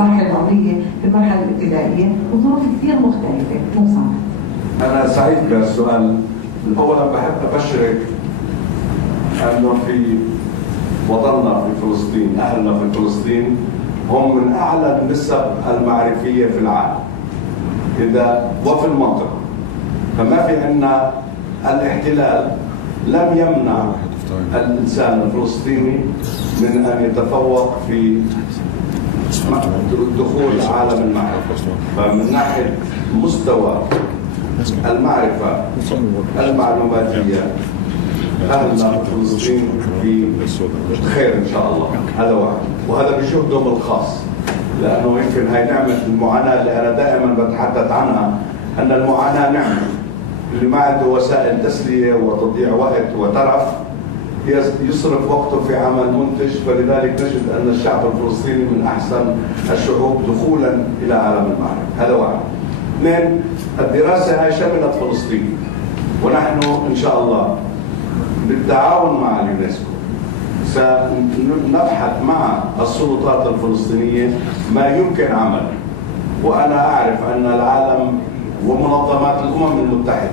المراحل العمرية في المرحلة الابتدائية وظروف كثير مختلفة مو صعبة. أنا سعيد بهالسؤال. أولا بحب أبشرك أنه في وطننا في فلسطين، أهلنا في فلسطين هم من أعلى النسب المعرفية في العالم وفي المنطقة. فما في عندنا الاحتلال لم يمنع الإنسان الفلسطيني من أن يتفوق في دخول عالم المعرفة. فمن ناحية مستوى المعرفة المعلوماتية أهلنا فلسطين في خير إن شاء الله. هذا واحد، وهذا بجهدهم الخاص، لأنه يمكن هاي نعمة المعاناة اللي أنا دائما بتحدث عنها، أن المعاناة نعمة. اللي ما عنده وسائل تسلية وتضييع وقت وترف يصرف وقته في عمل منتج، فلذلك نجد أن الشعب الفلسطيني من أحسن الشعوب دخولا إلى عالم المعرفة. هذا واحد. اثنين، الدراسة هاي شملت فلسطين، ونحن إن شاء الله بالتعاون مع اليونسكو سنبحث مع السلطات الفلسطينية ما يمكن عمله. وأنا أعرف أن العالم ومنظمات الأمم المتحدة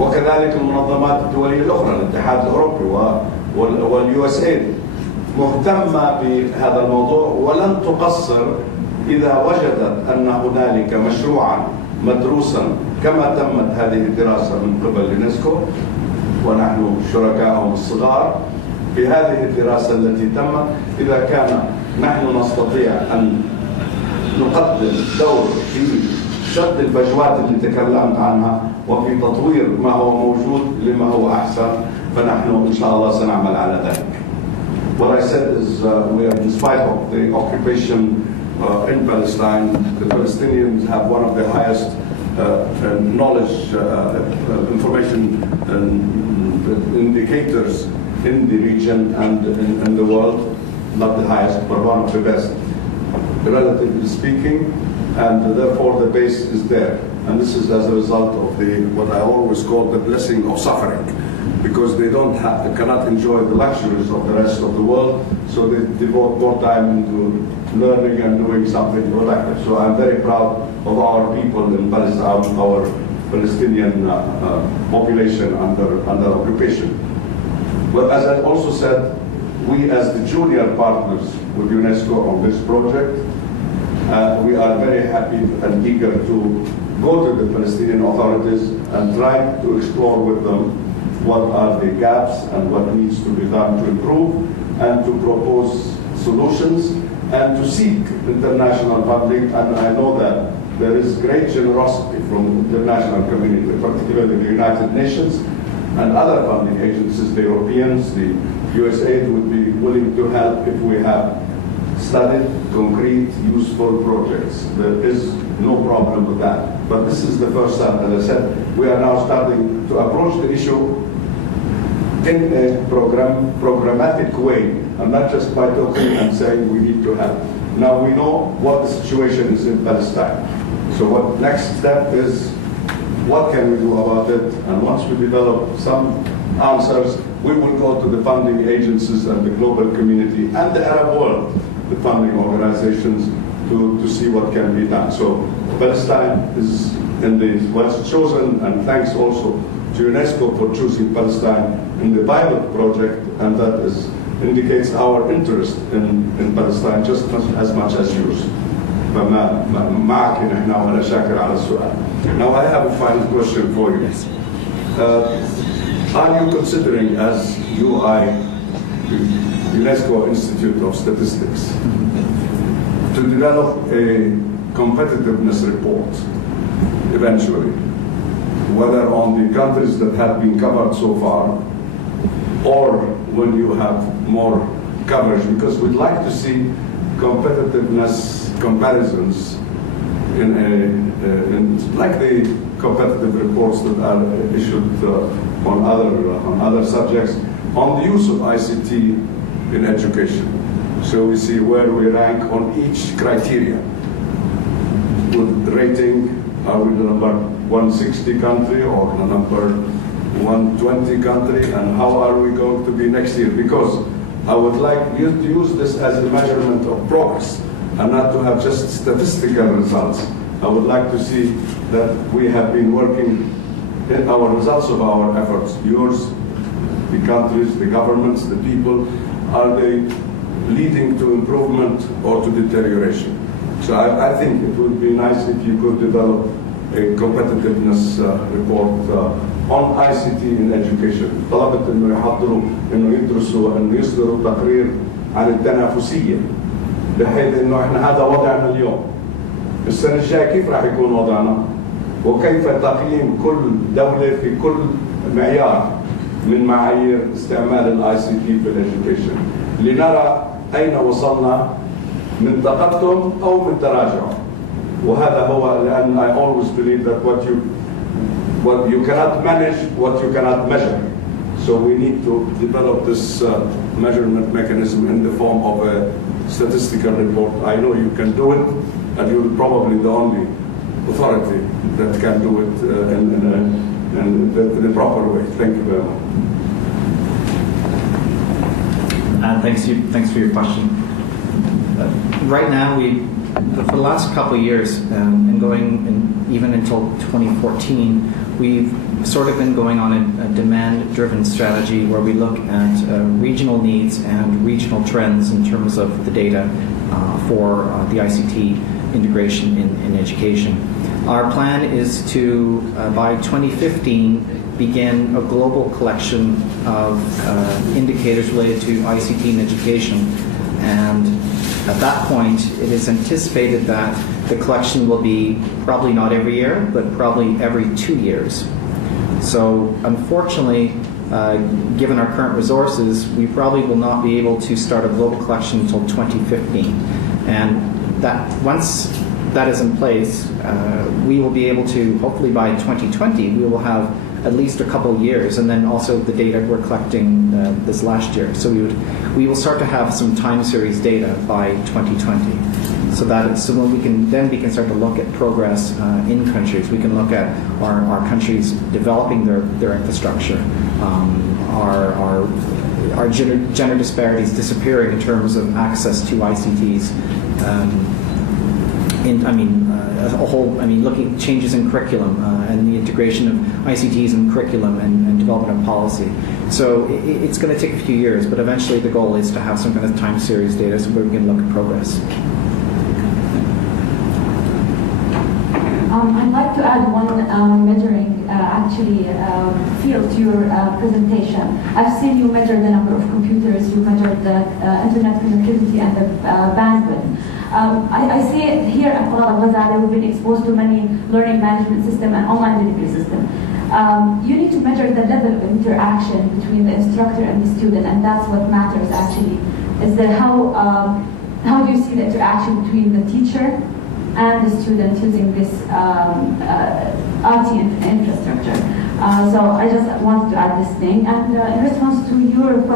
وكذلك المنظمات الدولية الأخرى، الاتحاد الأوروبي واليو اس اي مهتمة بهذا الموضوع، ولن تقصر إذا وجدت أن هنالك مشروعا مدروسا كما تمت هذه الدراسة من قبل اليونسكو، ونحن شركائهم الصغار في هذه الدراسة التي تمت. إذا كان نحن نستطيع أن نقدم دور في شد الفجوات اللي تكلمت عنها وفي تطوير ما هو موجود لما هو أحسن، فنحن إن شاء الله سنعمل على ذلك. What I said is we are, in spite of the occupation in Palestine, the Palestinians have one of the highest knowledge, information indicators in the region and in the world, not the highest, but one of the best, relatively speaking, and therefore the base is there. And this is as a result of what I always call the blessing of suffering, because they cannot enjoy the luxuries of the rest of the world, so they devote more time into learning and doing something productive. So I'm very proud of our people in Palestine, our Palestinian population under occupation. But as I also said, we as the junior partners with UNESCO on this project, we are very happy and eager to go to the Palestinian authorities and try to explore with them what are the gaps and what needs to be done to improve, and to propose solutions and to seek international funding. And I know that there is great generosity from the international community, particularly the United Nations and other funding agencies. The Europeans, the USAID would be willing to help if we have studied concrete, useful projects. There is no problem with that. But this is the first step. As I said, we are now starting to approach the issue in a programmatic way, and not just by talking and saying we need to help. Now we know what the situation is in Palestine. So what next step is, what can we do about it? And once we develop some answers, we will go to the funding agencies and the global community and the Arab world, the funding organizations, to see what can be done. So Palestine is was chosen, and thanks also to UNESCO for choosing Palestine in the pilot project, and that indicates our interest in Palestine just as much as yours. Now I have a final question for you. Are you considering, as UI, UNESCO Institute of Statistics, to develop a competitiveness report eventually, whether on the countries that have been covered so far, or when you have more coverage? Because we'd like to see competitiveness comparisons like the competitive reports that are issued on other subjects, on the use of ICT in education. So we see where we rank on each criteria. With rating, are we the number 160 country or the number 120 country, and how are we going to be next year? Because I would like you to use this as a measurement of progress, and not to have just statistical results. I would like to see that we have been working in our results of our efforts, yours, the countries, the governments, the people, are they leading to improvement or to deterioration? So I think it would be nice if you could develop a competitiveness report on ICT in education. طلبت انه يحضروا انه يدرسوا انه يصدروا تقرير عن التنافسيه بحيث انه احنا هذا وضعنا اليوم. السنه الجايه كيف راح يكون وضعنا؟ وكيف تقييم كل دوله في كل معيار من معايير استعمال الاي سي تي في الاديوكيشن لنرى اين وصلنا من تقدم او من تراجع. وهذا هو لان I always believe that what you cannot manage, what you cannot measure. So we need to develop this measurement mechanism in the form of a statistical report. I know you can do it, and you're probably the only authority that can do it in the proper way. Thank you very much. Thanks for your question. Right now, for the last couple of years, and even until 2014, we've sort of been going on a demand-driven strategy where we look at regional needs and regional trends in terms of the data for the ICT integration in education. Our plan is to, by 2015, begin a global collection of indicators related to ICT in education. And at that point, it is anticipated that the collection will be probably not every year, but probably every 2 years. So unfortunately, given our current resources, we probably will not be able to start a global collection until 2015. And that once that is in place, we will be able to, hopefully by 2020, we will have at least a couple of years, and then also the data we're collecting this last year. So we will start to have some time series data by 2020. So when we can start to look at progress in countries. We can look at our countries developing their infrastructure, our gender disparities disappearing in terms of access to ICTs. Looking at changes in curriculum and the integration of ICTs in curriculum and development of policy. So it's going to take a few years, but eventually the goal is to have some kind of time series data so we can look at progress. I'd like to add one measuring field to your presentation. I've seen you measure the number of computers, you measured the internet connectivity and the bandwidth. I see it here at Talal Abu-Ghazaleh, we've been exposed to many learning management system and online delivery system. You need to measure the level of interaction between the instructor and the student, and that's what matters actually. Is that how do you see the interaction between the teacher and the student using this IT infrastructure? So I just wanted to add this thing. And in response to your question,